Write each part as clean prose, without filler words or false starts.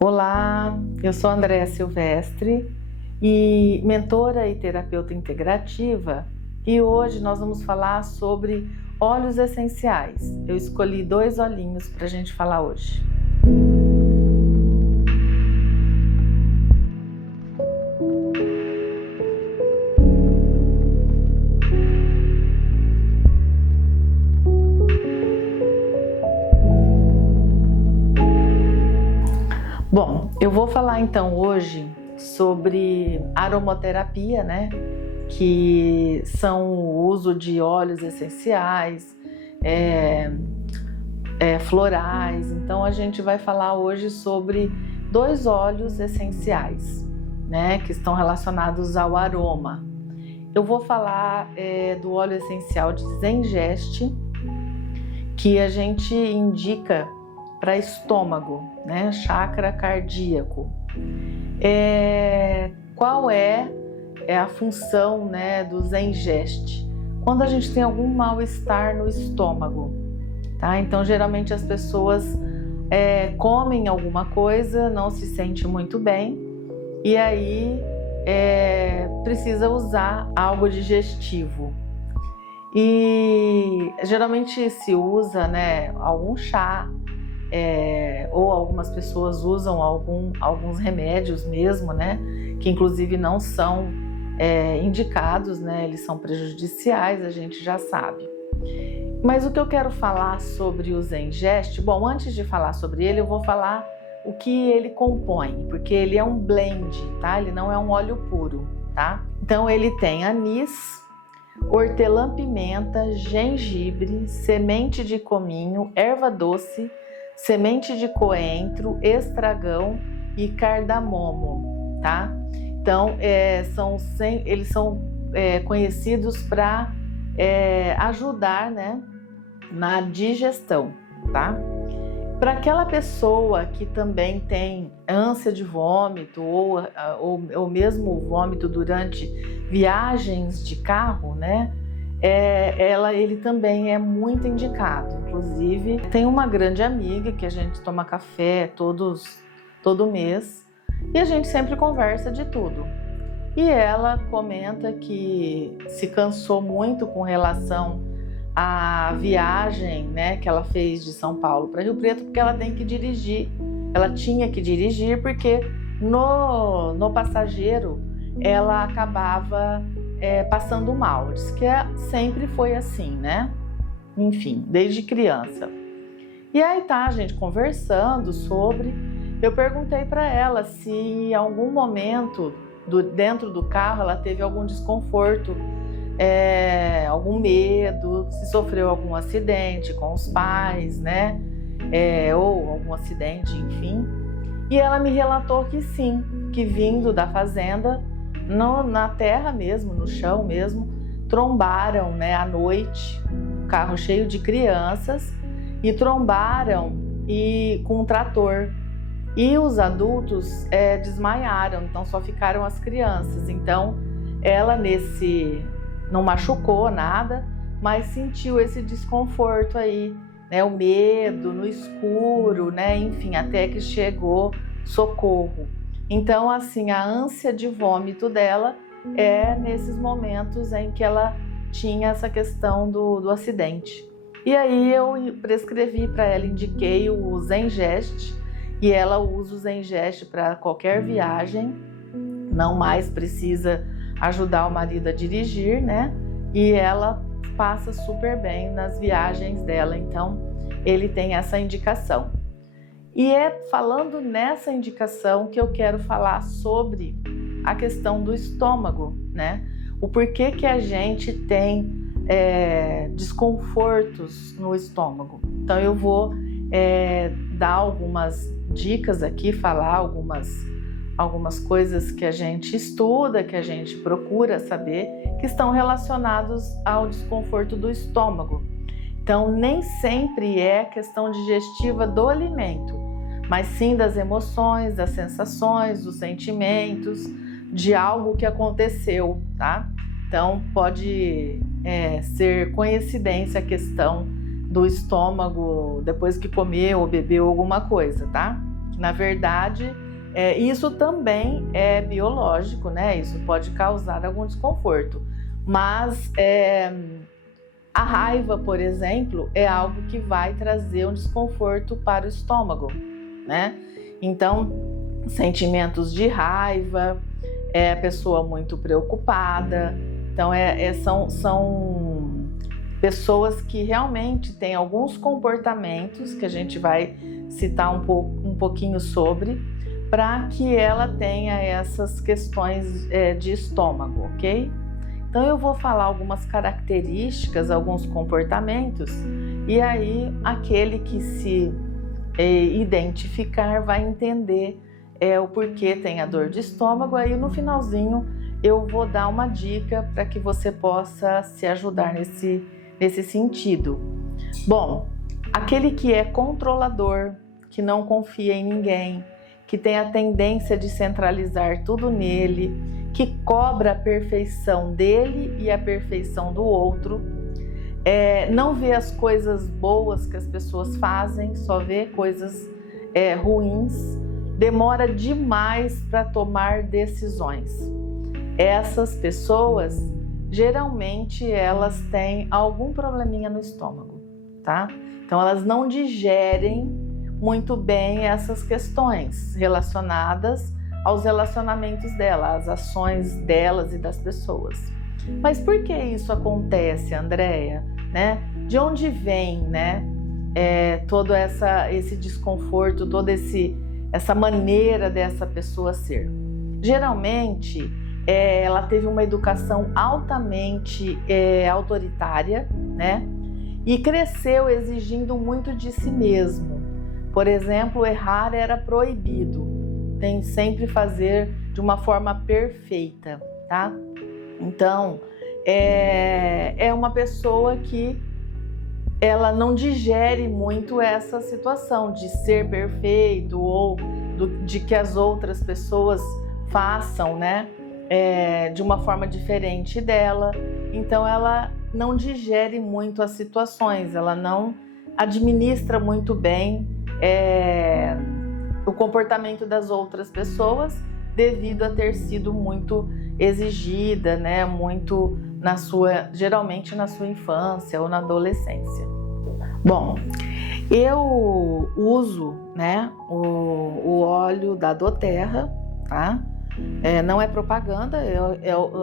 Olá, eu sou Andréa Silvestre e mentora e terapeuta integrativa, e hoje nós vamos falar sobre óleos essenciais. Eu escolhi 2 olhinhos para a gente falar hoje. Bom, eu vou falar então hoje sobre aromaterapia, né? Que são o uso de óleos essenciais, florais. Então a gente vai falar hoje sobre 2 óleos essenciais, né? Que estão relacionados ao aroma. Eu vou falar do óleo essencial de Zengeste, que a gente indica para estômago, né? Chakra cardíaco. Qual é a função, né, do Zengeste? Quando a gente tem algum mal-estar no estômago, tá? Então, geralmente as pessoas comem alguma coisa, não se sente muito bem e aí precisa usar algo digestivo. E geralmente se usa, né, algum chá, ou algumas pessoas usam alguns remédios mesmo, né, que inclusive não são indicados, né, eles são prejudiciais, a gente já sabe. Mas o que eu quero falar sobre o Zengeste, bom, antes de falar sobre ele, eu vou falar o que ele compõe, porque ele é um blend, tá? Ele não é um óleo puro, tá? Então ele tem anis, hortelã-pimenta, gengibre, semente de cominho, erva doce, semente de coentro, estragão e cardamomo, tá? Então, eles são conhecidos para ajudar, né, na digestão, tá? Para aquela pessoa que também tem ânsia de vômito ou mesmo vômito durante viagens de carro, né? Ele também é muito indicado. Inclusive, tem uma grande amiga que a gente toma café todo mês e a gente sempre conversa de tudo. E ela comenta que se cansou muito com relação à viagem, né, que ela fez de São Paulo para Rio Preto, porque ela tem que dirigir. Ela tinha que dirigir porque no passageiro ela acabava passando mal. Diz que sempre foi assim, né? Enfim, desde criança. E aí tá, a gente conversando sobre. Eu perguntei para ela se em algum momento dentro do carro ela teve algum desconforto, algum medo, se sofreu algum acidente com os pais, né? Ou algum acidente, enfim. E ela me relatou que sim, que vindo da fazenda, na terra mesmo, no chão mesmo, trombaram, né, à noite, carro cheio de crianças, e trombaram com um trator. E os adultos desmaiaram, então só ficaram as crianças. Então ela não machucou nada, mas sentiu esse desconforto aí, né, o medo no escuro, né, enfim, até que chegou socorro. Então, assim, a ânsia de vômito dela nesses momentos em que ela tinha essa questão do acidente. E aí eu prescrevi para ela, indiquei o Zengeste, e ela usa o Zengeste para qualquer viagem, não mais precisa ajudar o marido a dirigir, né? E ela passa super bem nas viagens dela, então ele tem essa indicação. E falando nessa indicação que eu quero falar sobre a questão do estômago, né? O porquê que a gente tem desconfortos no estômago. Então eu vou dar algumas dicas aqui, falar algumas coisas que a gente estuda, que a gente procura saber, que estão relacionados ao desconforto do estômago. Então nem sempre é questão digestiva do alimento, mas sim das emoções, das sensações, dos sentimentos, de algo que aconteceu, tá? Então pode ser coincidência a questão do estômago depois que comeu ou bebeu alguma coisa, tá? Na verdade, isso também é biológico, né? Isso pode causar algum desconforto. Mas a raiva, por exemplo, é algo que vai trazer um desconforto para o estômago, né? Então, sentimentos de raiva, a pessoa muito preocupada. Então, são pessoas que realmente têm alguns comportamentos que a gente vai citar um pouquinho sobre, para que ela tenha essas questões de estômago, ok? Então eu vou falar algumas características, alguns comportamentos, e aí aquele que se identificar vai entender o porquê tem a dor de estômago. Aí no finalzinho eu vou dar uma dica para que você possa se ajudar nesse sentido. Bom, aquele que é controlador, que não confia em ninguém, que tem a tendência de centralizar tudo nele, que cobra a perfeição dele e a perfeição do outro, não vê as coisas boas que as pessoas fazem, só vê coisas ruins, demora demais para tomar decisões. Essas pessoas, geralmente, elas têm algum probleminha no estômago, tá? Então, elas não digerem muito bem essas questões relacionadas aos relacionamentos delas, às ações delas e das pessoas. Mas por que isso acontece, Andréia? Né? De onde vem, né? Todo esse desconforto, toda essa maneira dessa pessoa ser? Geralmente, ela teve uma educação altamente autoritária, né? E cresceu exigindo muito de si mesmo. Por exemplo, errar era proibido, tem sempre fazer de uma forma perfeita, tá? Então, é uma pessoa que ela não digere muito essa situação de ser perfeito ou de que as outras pessoas façam, né, de uma forma diferente dela. Então, ela não digere muito as situações, ela não administra muito bem o comportamento das outras pessoas, devido a ter sido muito exigida, né? Muito geralmente na sua infância ou na adolescência. Bom, eu uso, né, o óleo da doTERRA, tá? Não é propaganda,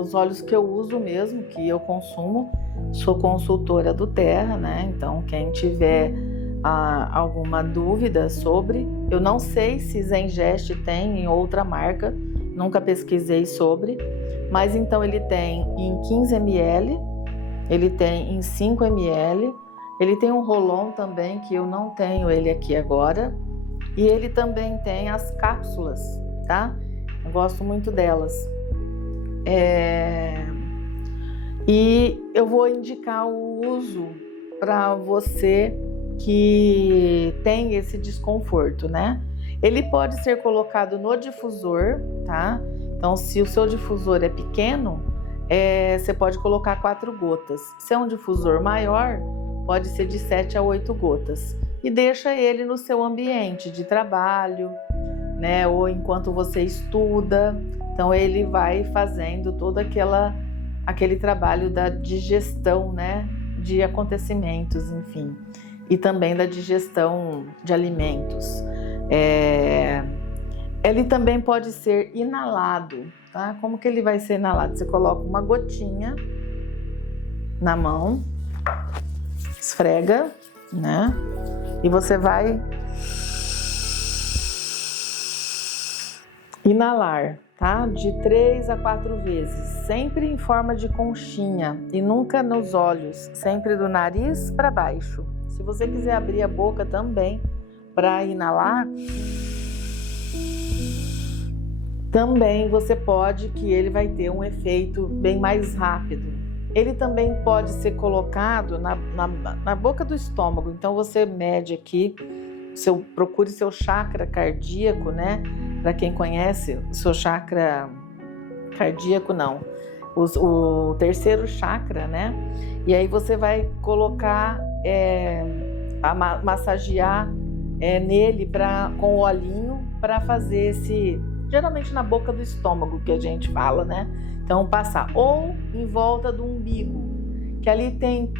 os óleos que eu uso mesmo, que eu consumo. Sou consultora do Terra, né? Então, quem tiver alguma dúvida sobre, eu não sei se Zengest tem em outra marca, nunca pesquisei sobre, mas então ele tem em 15 ml, ele tem em 5 ml, ele tem um Rolon também, que eu não tenho ele aqui agora, e ele também tem as cápsulas, tá? Eu gosto muito delas. E eu vou indicar o uso para você que tem esse desconforto, né? Ele pode ser colocado no difusor, tá? Então, se o seu difusor é pequeno, você pode colocar 4 gotas. Se é um difusor maior, pode ser de 7 a 8 gotas. E deixa ele no seu ambiente de trabalho, né? Ou enquanto você estuda. Então, ele vai fazendo todo aquele trabalho da digestão, né? De acontecimentos, enfim. E também da digestão de alimentos. Ele também pode ser inalado, tá? Como que ele vai ser inalado? Você coloca uma gotinha na mão, esfrega, né? E você vai inalar, tá? De 3 a 4 vezes, sempre em forma de conchinha e nunca nos olhos, sempre do nariz para baixo. Se você quiser abrir a boca também para inalar, também você pode, que ele vai ter um efeito bem mais rápido. Ele também pode ser colocado na boca do estômago. Então você mede aqui, procure seu chakra cardíaco, né? Para quem conhece, o seu chakra cardíaco não, o terceiro chakra, né? E aí você vai colocar, massagear nele com o olhinho para fazer esse, geralmente na boca do estômago que a gente fala, né? Então passar ou em volta do umbigo, que ali tem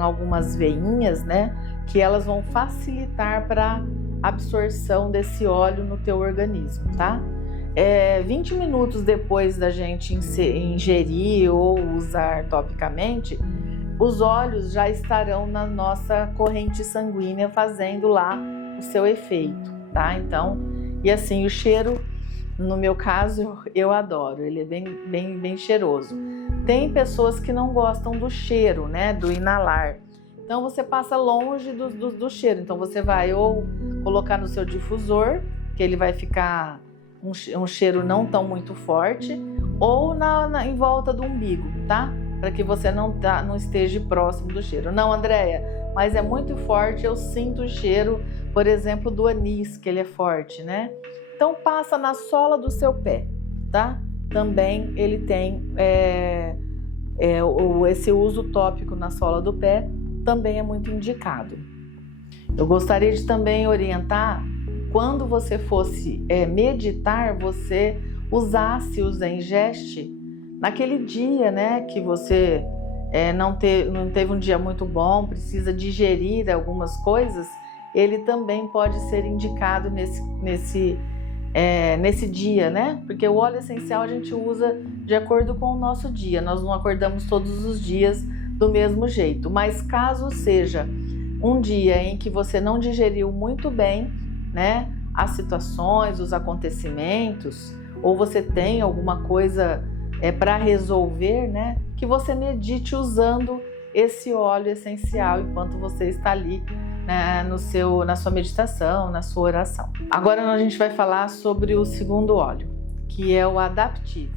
algumas veinhas, né? Que elas vão facilitar para absorção desse óleo no teu organismo, tá? 20 minutos depois da gente ingerir ou usar topicamente, os óleos já estarão na nossa corrente sanguínea fazendo lá o seu efeito, tá? Então, e assim, o cheiro, no meu caso, eu adoro, ele é bem cheiroso. Tem pessoas que não gostam do cheiro, né, do inalar. Então, você passa longe do cheiro. Então, você vai ou colocar no seu difusor, que ele vai ficar um cheiro não tão muito forte, ou em volta do umbigo, tá? Para que você não esteja próximo do cheiro. Não, Andréia, mas é muito forte, eu sinto o cheiro, por exemplo, do anis, que ele é forte, né? Então passa na sola do seu pé, tá? Também ele tem esse uso tópico na sola do pé, também é muito indicado. Eu gostaria de também orientar, quando você fosse meditar, você usasse o Zengeste naquele dia, né, que você não teve um dia muito bom, precisa digerir algumas coisas, ele também pode ser indicado nesse dia, né? Porque o óleo essencial a gente usa de acordo com o nosso dia, nós não acordamos todos os dias do mesmo jeito, mas caso seja um dia em que você não digeriu muito bem, né, as situações, os acontecimentos, ou você tem alguma coisa para resolver, né, que você medite usando esse óleo essencial enquanto você está ali, né, na sua meditação, na sua oração. Agora a gente vai falar sobre o segundo óleo, que é o Adaptive.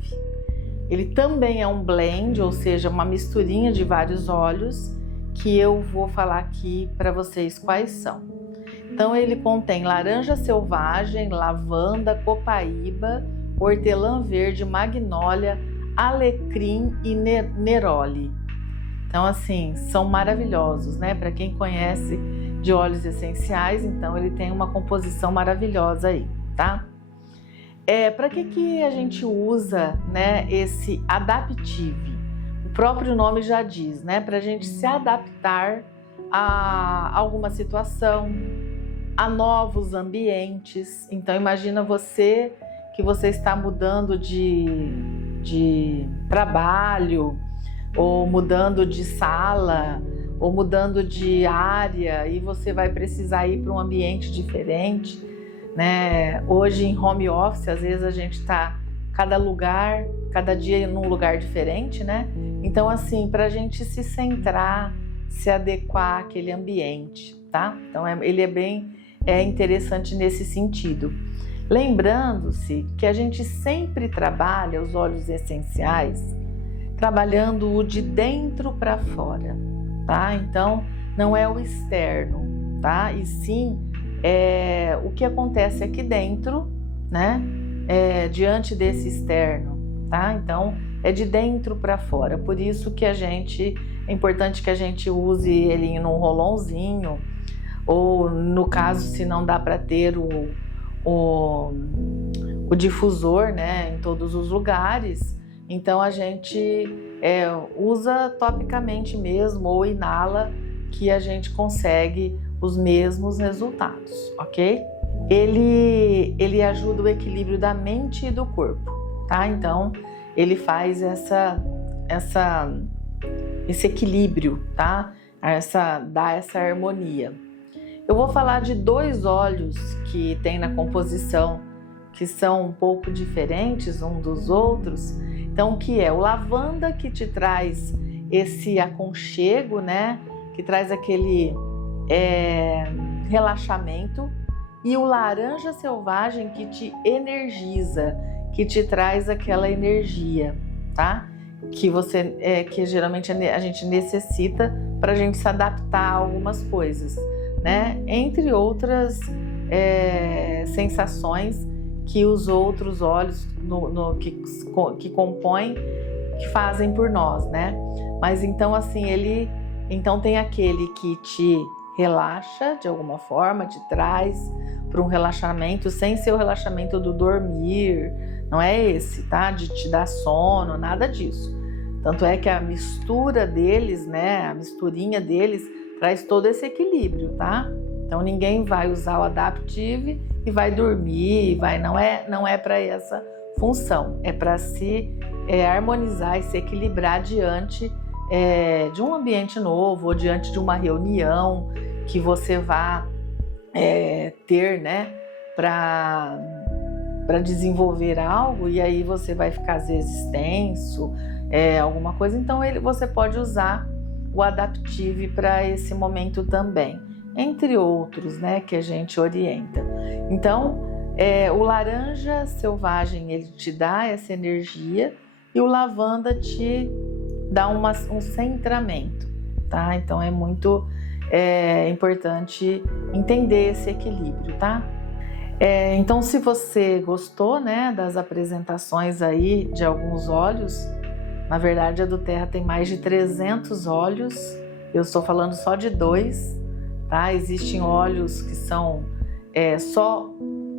Ele também é um blend, ou seja, uma misturinha de vários óleos, que eu vou falar aqui para vocês quais são. Então ele contém laranja selvagem, lavanda, copaíba, hortelã verde, magnólia, alecrim e neroli. Então assim, são maravilhosos, né? Para quem conhece de óleos essenciais, então ele tem uma composição maravilhosa aí, tá? Para que a gente usa, né, esse Adaptive? O próprio nome já diz, né? Para a gente se adaptar a alguma situação, a novos ambientes. Então imagina que você está mudando de trabalho, ou mudando de sala, ou mudando de área, e você vai precisar ir para um ambiente diferente, né? Hoje em home office, às vezes a gente está cada dia num lugar diferente, né? Então assim, para a gente se centrar, se adequar àquele ambiente, tá? Então ele é bem interessante nesse sentido. Lembrando-se que a gente sempre trabalha os óleos essenciais trabalhando o de dentro para fora, tá? Então não é o externo, tá? E sim o que acontece aqui dentro, né? Diante desse externo, tá? Então é de dentro para fora. Por isso que é importante que a gente use ele num rolãozinho, ou no caso, se não dá para ter o difusor, né, em todos os lugares, então a gente usa topicamente mesmo, ou inala, que a gente consegue os mesmos resultados, ok? Ele ajuda o equilíbrio da mente e do corpo, tá? Então ele faz esse equilíbrio, tá? Dá essa harmonia. Eu vou falar de 2 óleos que tem na composição, que são um pouco diferentes um dos outros. Então, que é o lavanda, que te traz esse aconchego, né? Que traz aquele relaxamento, e o laranja selvagem, que te energiza, que te traz aquela energia, tá? Que geralmente a gente necessita para a gente se adaptar a algumas coisas, né? Entre outras sensações que os outros óleos que compõem, que fazem por nós, né? Mas então assim, então tem aquele que te relaxa de alguma forma, te traz para um relaxamento, sem ser o relaxamento do dormir, não é esse, tá? De te dar sono, nada disso. Tanto é que a mistura deles, né, a misturinha deles traz todo esse equilíbrio, tá? Então ninguém vai usar o Adaptive e vai dormir, não é para essa função, é para se harmonizar e se equilibrar diante de um ambiente novo ou diante de uma reunião que você vá ter, né, para desenvolver algo, e aí você vai ficar às vezes tenso, alguma coisa, então você pode usar o Adaptive para esse momento também, entre outros, né, que a gente orienta. Então, o laranja selvagem, ele te dá essa energia, e o lavanda te dá um centramento, tá? Então é muito importante entender esse equilíbrio, tá? Então, se você gostou, né, das apresentações aí de alguns óleos, na verdade a do Terra tem mais de 300 óleos, eu estou falando só de 2, tá? Existem óleos que são só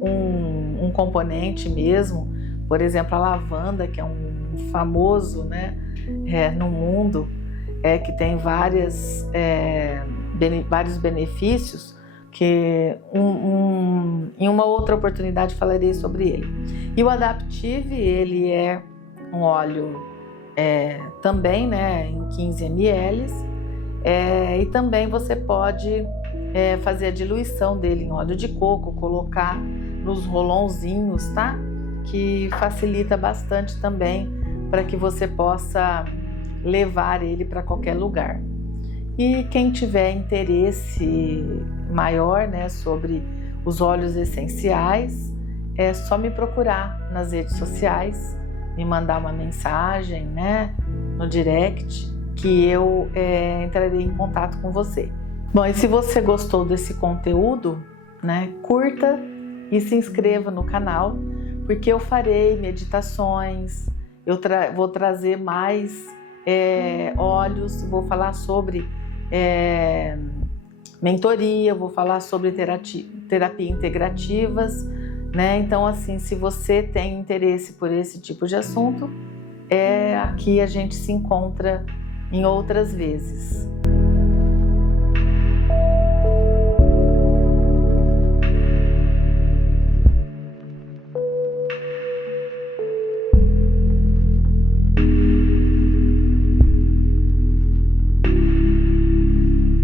um componente mesmo, por exemplo, a lavanda, que é um famoso, né, no mundo, que tem vários benefícios, que em uma outra oportunidade falarei sobre ele. E o Adaptive, ele é um óleo também, né, em 15 ml, e também você pode fazer a diluição dele em óleo de coco, colocar nos rolãozinhos, tá? Que facilita bastante também para que você possa levar ele para qualquer lugar. E quem tiver interesse maior, né, sobre os óleos essenciais, é só me procurar nas redes sociais, me mandar uma mensagem, né, no direct, que eu entrarei em contato com você. Bom, e se você gostou desse conteúdo, né, curta e se inscreva no canal, porque eu farei meditações, vou trazer mais óleos, vou falar sobre mentoria, vou falar sobre terapia integrativas, né? Então, assim, se você tem interesse por esse tipo de assunto, aqui a gente se encontra em outras vezes.